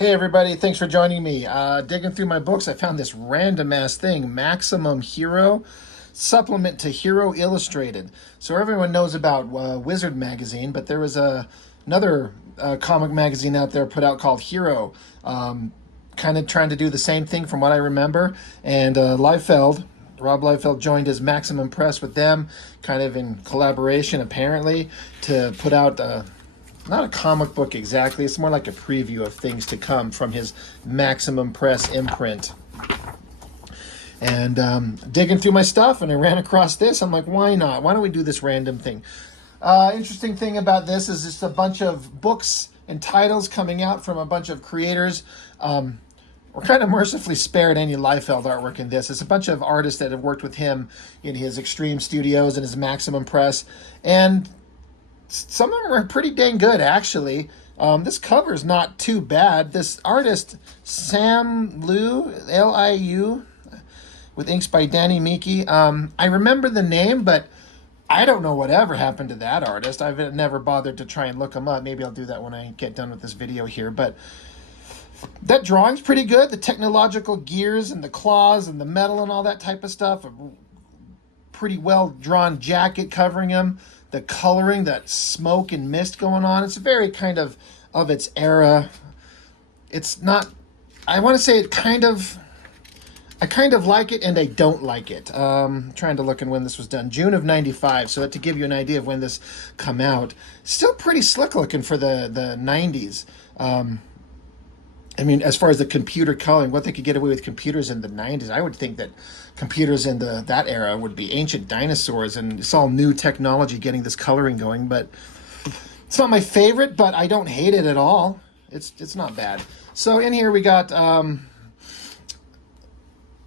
Hey everybody, thanks for joining me. Digging through my books, I found this random ass thing, Maximum Hero, supplement to Hero Illustrated. So everyone knows about Wizard magazine, but there was another comic magazine out there put out called Hero, kind of trying to do the same thing from what I remember. And Rob Liefeld joined his Maximum Press with them, kind of in collaboration apparently, to put out not a comic book exactly. It's more like a preview of things to come from his Maximum Press imprint. And digging through my stuff, and I ran across this. I'm like, why not? Why don't we do this random thing? Interesting thing about this is just a bunch of books and titles coming out from a bunch of creators. We're kind of mercifully spared any Liefeld artwork in this. It's a bunch of artists that have worked with him in his Extreme Studios and his Maximum Press. And some of them are pretty dang good, actually. This cover's not too bad. This artist, Sam Liu, Liu, with inks by Danny Miki. I remember the name, but I don't know whatever happened to that artist. I've never bothered to try and look him up. Maybe I'll do that when I get done with this video here. But that drawing's pretty good. The technological gears and the claws and the metal and all that type of stuff. A pretty well drawn jacket covering him. The coloring, that smoke and mist going on. It's very kind of its era. It's not, I want to say it kind of, I kind of like it and I don't like it. Trying to look in when this was done. June of 95. So that to give you an idea of when this come out. Still pretty slick looking for the 90s. I mean, as far as the computer coloring, what they could get away with computers in the 90s, I would think that computers in that era would be ancient dinosaurs, and it's all new technology getting this coloring going. But it's not my favorite, but I don't hate it at all. It's not bad. So in here we got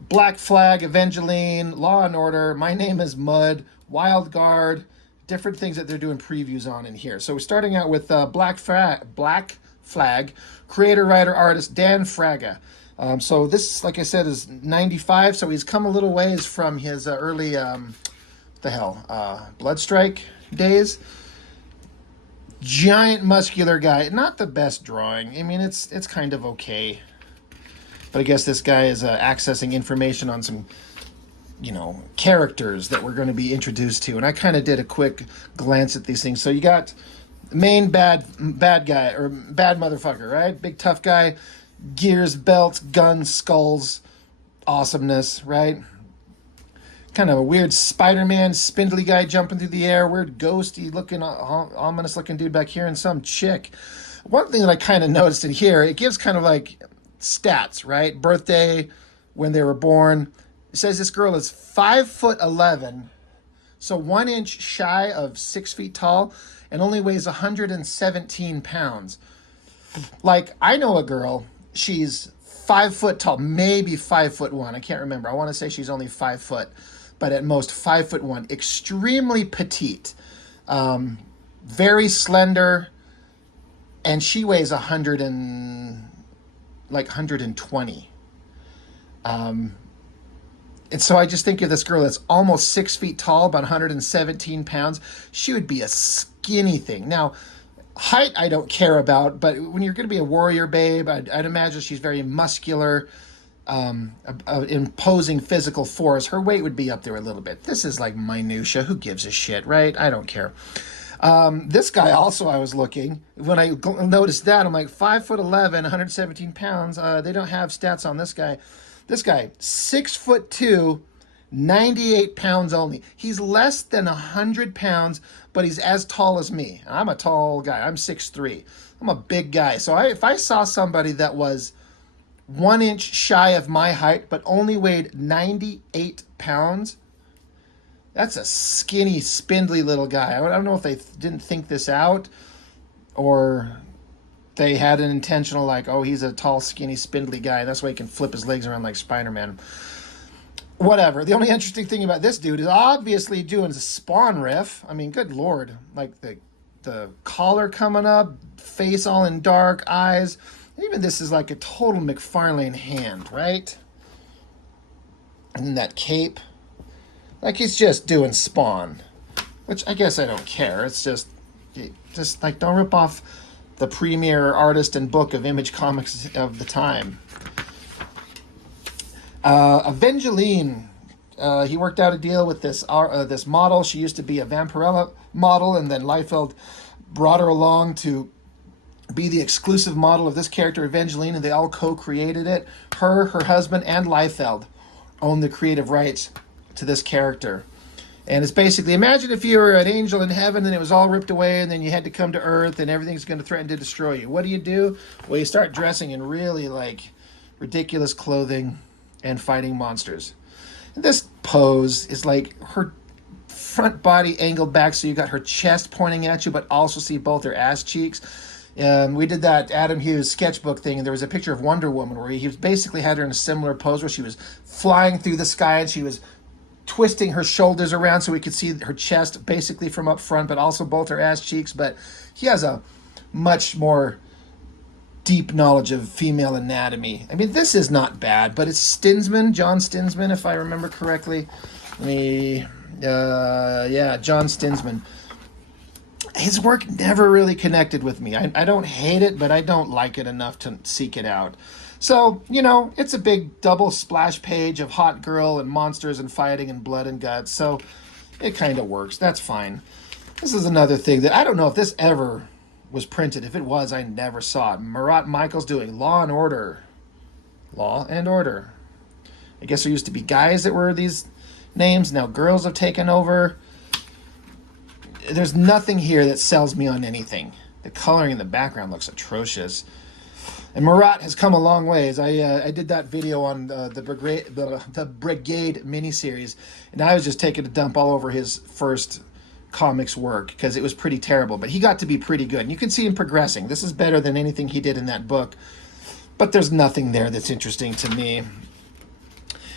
Black Flag, Evangelina, Law and Order, My Name is Mud, Wild Guard, different things that they're doing previews on in here. So we're starting out with Black Flag, creator, writer, artist, Dan Fraga. So this, like I said, is 95, so he's come a little ways from his early, Bloodstrike days. Giant muscular guy. Not the best drawing. I mean, it's kind of okay. But I guess this guy is accessing information on some, characters that we're going to be introduced to. And I kind of did a quick glance at these things. So you got main bad guy, or bad motherfucker, right? Big tough guy, gears, belts, guns, skulls, awesomeness, right? Kind of a weird Spider-Man spindly guy jumping through the air, weird ghosty looking, ominous looking dude back here, and some chick. One thing that I kind of noticed in here, it gives kind of like stats, right? Birthday, when they were born. It says this girl is 5'11", so 1 inch shy of 6 feet tall, and only weighs 117 pounds. Like, I know a girl, she's 5 foot tall, maybe 5'1". I can't remember. I want to say she's only 5 foot, but at most 5'1". Extremely petite, very slender, and she weighs 120. And so I just think of this girl that's almost 6 feet tall, about 117 pounds. She would be a skinny thing. Now, height I don't care about, but when you're going to be a warrior babe, I'd imagine she's very muscular, imposing physical force. Her weight would be up there a little bit. This is like minutia. Who gives a shit, right? I don't care. This guy also, I was looking. When I noticed that, I'm like, 5'11", 117 pounds. They don't have stats on this guy. This guy, 6'2", 98 pounds only. He's less than 100 pounds, but he's as tall as me. I'm a tall guy. I'm 6'3". I'm a big guy. So if I saw somebody that was 1 inch shy of my height, but only weighed 98 pounds, that's a skinny, spindly little guy. I don't know if they didn't think this out, or they had an intentional, like, oh, he's a tall, skinny, spindly guy. That's why he can flip his legs around like Spider-Man. Whatever. The only interesting thing about this dude is obviously doing a Spawn riff. I mean, good Lord. Like the collar coming up, face all in dark, eyes. Even this is like a total McFarlane hand, right? And then that cape. Like he's just doing Spawn. Which I guess I don't care. It's just like, don't rip off the premier artist and book of Image Comics of the time. Evangelina, he worked out a deal with this model. She used to be a Vampirella model, and then Liefeld brought her along to be the exclusive model of this character, Evangelina, and they all co-created it. Her husband, and Liefeld own the creative rights to this character. And it's basically, imagine if you were an angel in heaven and it was all ripped away and then you had to come to earth and everything's going to threaten to destroy you. What do? Well, you start dressing in really like ridiculous clothing and fighting monsters. And this pose is like her front body angled back so you got her chest pointing at you, but also see both her ass cheeks. We did that Adam Hughes sketchbook thing, and there was a picture of Wonder Woman where he basically had her in a similar pose where she was flying through the sky and she was twisting her shoulders around so we could see her chest basically from up front, but also both her ass cheeks. But he has a much more deep knowledge of female anatomy. I mean, this is not bad, but it's John Stinsman, if I remember correctly. John Stinsman. His work never really connected with me. I don't hate it, but I don't like it enough to seek it out. So, it's a big double splash page of hot girl and monsters and fighting and blood and guts. So it kind of works. That's fine. This is another thing that I don't know if this ever was printed. If it was, I never saw it. Murat Michaels doing Law and Order. Law and Order. I guess there used to be guys that were these names. Now girls have taken over. There's nothing here that sells me on anything. The coloring in the background looks atrocious. And Murat has come a long ways. I did that video on the Brigade miniseries, and I was just taking a dump all over his first comics work because it was pretty terrible. But he got to be pretty good, and you can see him progressing. This is better than anything he did in that book, but there's nothing there that's interesting to me.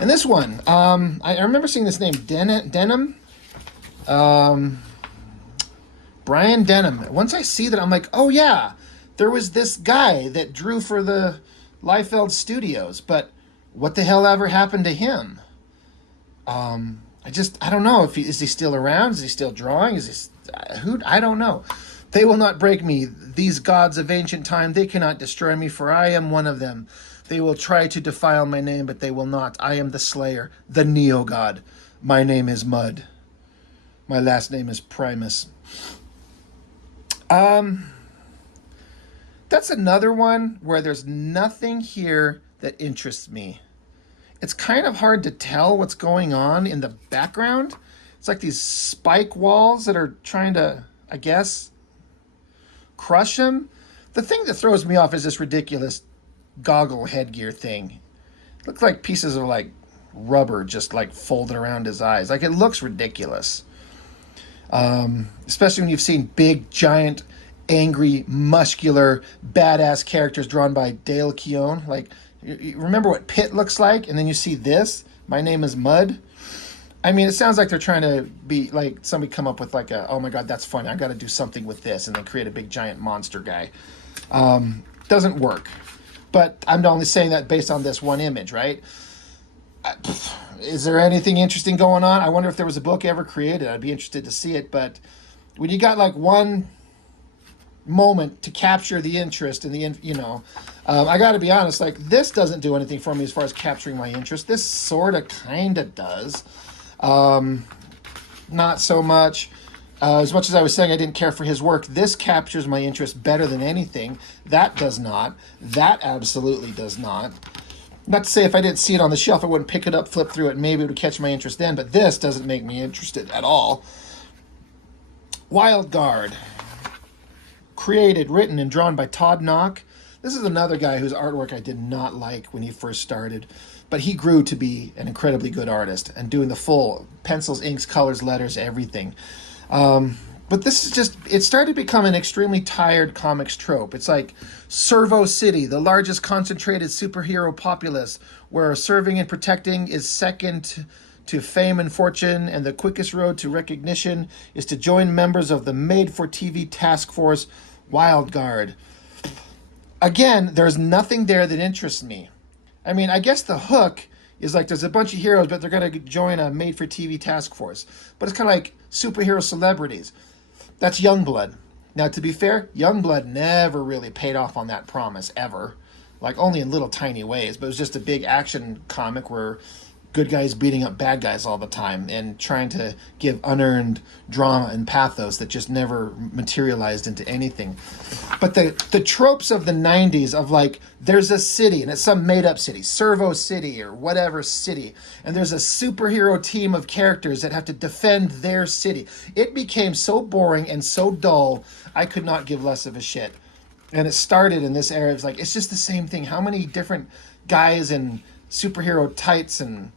And this one, I remember seeing this name, Denham. Brian Denham. Once I see that, I'm like, oh yeah, there was this guy that drew for the Liefeld Studios, but what the hell ever happened to him? I don't know. Is he still around? Is he still drawing? I don't know. They will not break me. These gods of ancient time, they cannot destroy me, for I am one of them. They will try to defile my name, but they will not. I am the Slayer, the Neo-God. My name is Mud. My last name is Primus. That's another one where there's nothing here that interests me. It's kind of hard to tell what's going on in the background. It's like these spike walls that are trying to, I guess, crush him. The thing that throws me off is this ridiculous goggle headgear thing. It looks like pieces of like rubber just like folded around his eyes. Like, it looks ridiculous. Especially when you've seen big, giant, angry, muscular, badass characters drawn by Dale Keown. Like, you remember what Pitt looks like, and then you see this. My name is Mud. I mean, it sounds like they're trying to be like somebody come up with like oh my God, that's funny. I got to do something with this, and then create a big giant monster guy. Doesn't work. But I'm only saying that based on this one image, right? Is there anything interesting going on? I wonder if there was a book ever created. I'd be interested to see it. But when you got like one moment to capture the interest and I got to be honest, like, this doesn't do anything for me as far as capturing my interest. This sort of kind of does. Not so much. As much as I was saying I didn't care for his work, this captures my interest better than anything. That does not. That absolutely does not. Not to say if I didn't see it on the shelf, I wouldn't pick it up, flip through it, and maybe it would catch my interest then, but this doesn't make me interested at all. Wild Guard. Created, written, and drawn by Todd Knock. This is another guy whose artwork I did not like when he first started, but he grew to be an incredibly good artist and doing the full pencils, inks, colors, letters, everything. But this is just, it started to become an extremely tired comics trope. It's like Servo City, the largest concentrated superhero populace, where serving and protecting is second to fame and fortune, and the quickest road to recognition is to join members of the made-for-TV task force Wild Guard. Again, there's nothing there that interests me. I mean, I guess the hook is like there's a bunch of heroes, but they're going to join a made-for-TV task force. But it's kind of like superhero celebrities. That's Youngblood. Now, to be fair, Youngblood never really paid off on that promise, ever. Like, only in little tiny ways, but it was just a big action comic where good guys beating up bad guys all the time and trying to give unearned drama and pathos that just never materialized into anything. But the tropes of the 90s of, like, there's a city and it's some made up city, Servo City or whatever city, and there's a superhero team of characters that have to defend their city. It became so boring and so dull, I could not give less of a shit. And it started in this era. It's like, it's just the same thing. How many different guys in superhero tights and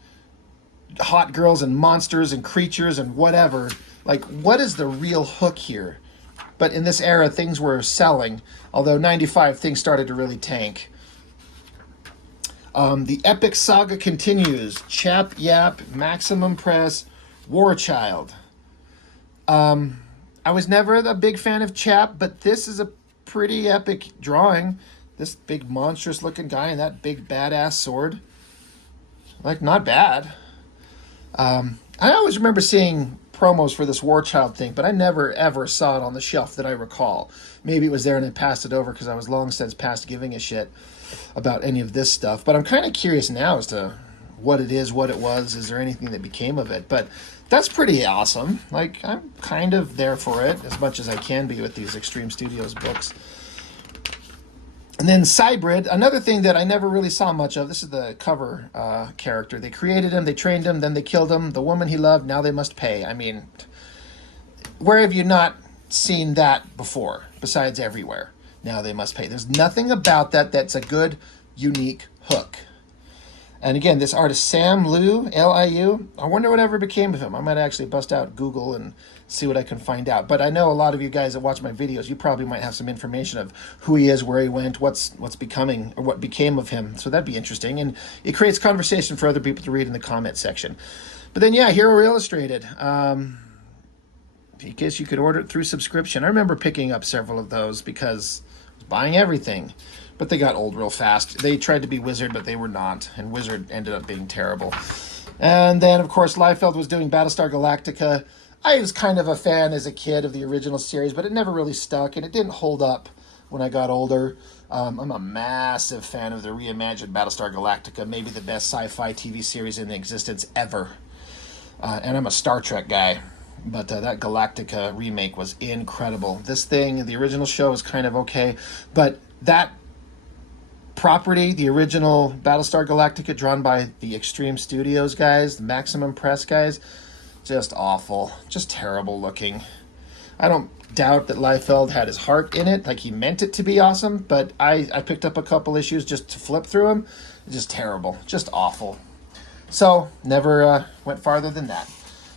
hot girls and monsters and creatures and whatever? Like, what is the real hook here? But in this era, things were selling. Although 95, things started to really tank. The epic saga continues. Chap Yap, Maximum Press, War Child. I was never a big fan of Chap, but this is a pretty epic drawing. This big monstrous looking guy and that big badass sword. Like, not bad. I always remember seeing promos for this War Child thing, but I never ever saw it on the shelf that I recall. Maybe it was there and I passed it over because I was long since past giving a shit about any of this stuff. But I'm kind of curious now as to what it is, what it was. Is there anything that became of it? But that's pretty awesome. Like, I'm kind of there for it as much as I can be with these Extreme Studios books. And then Cybrid, another thing that I never really saw much of. This is the cover character. They created him, they trained him, then they killed him. The woman he loved, now they must pay. I mean, where have you not seen that before? Besides everywhere. Now they must pay. There's nothing about that that's a good, unique hook. And again, this artist, Sam Liu, Liu, I wonder whatever became of him. I might actually bust out Google and see what I can find out. But I know a lot of you guys that watch my videos, you probably might have some information of who he is, where he went, what's becoming, or what became of him. So that'd be interesting. And it creates conversation for other people to read in the comment section. But then, yeah, Hero Illustrated. In case you could order it through subscription. I remember picking up several of those because I was buying everything. But they got old real fast. They tried to be Wizard, but they were not. And Wizard ended up being terrible. And then, of course, Liefeld was doing Battlestar Galactica. I was kind of a fan as a kid of the original series, but it never really stuck, and it didn't hold up when I got older. I'm a massive fan of the reimagined Battlestar Galactica, maybe the best sci-fi TV series in existence ever. And I'm a Star Trek guy. But that Galactica remake was incredible. This thing, the original show, is kind of okay. But that property, the original Battlestar Galactica drawn by the Extreme Studios guys, the Maximum Press guys, just awful. Just terrible looking. I don't doubt that Liefeld had his heart in it, like he meant it to be awesome, but I picked up a couple issues just to flip through them. Just terrible. Just awful. So, never went farther than that.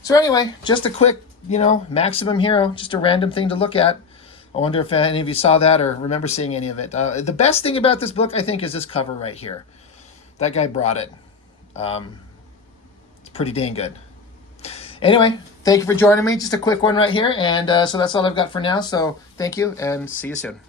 So anyway, just a quick, Maximum Hero, just a random thing to look at. I wonder if any of you saw that or remember seeing any of it. The best thing about this book, I think, is this cover right here. That guy brought it. It's pretty dang good. Anyway, thank you for joining me. Just a quick one right here. And so that's all I've got for now. So thank you and see you soon.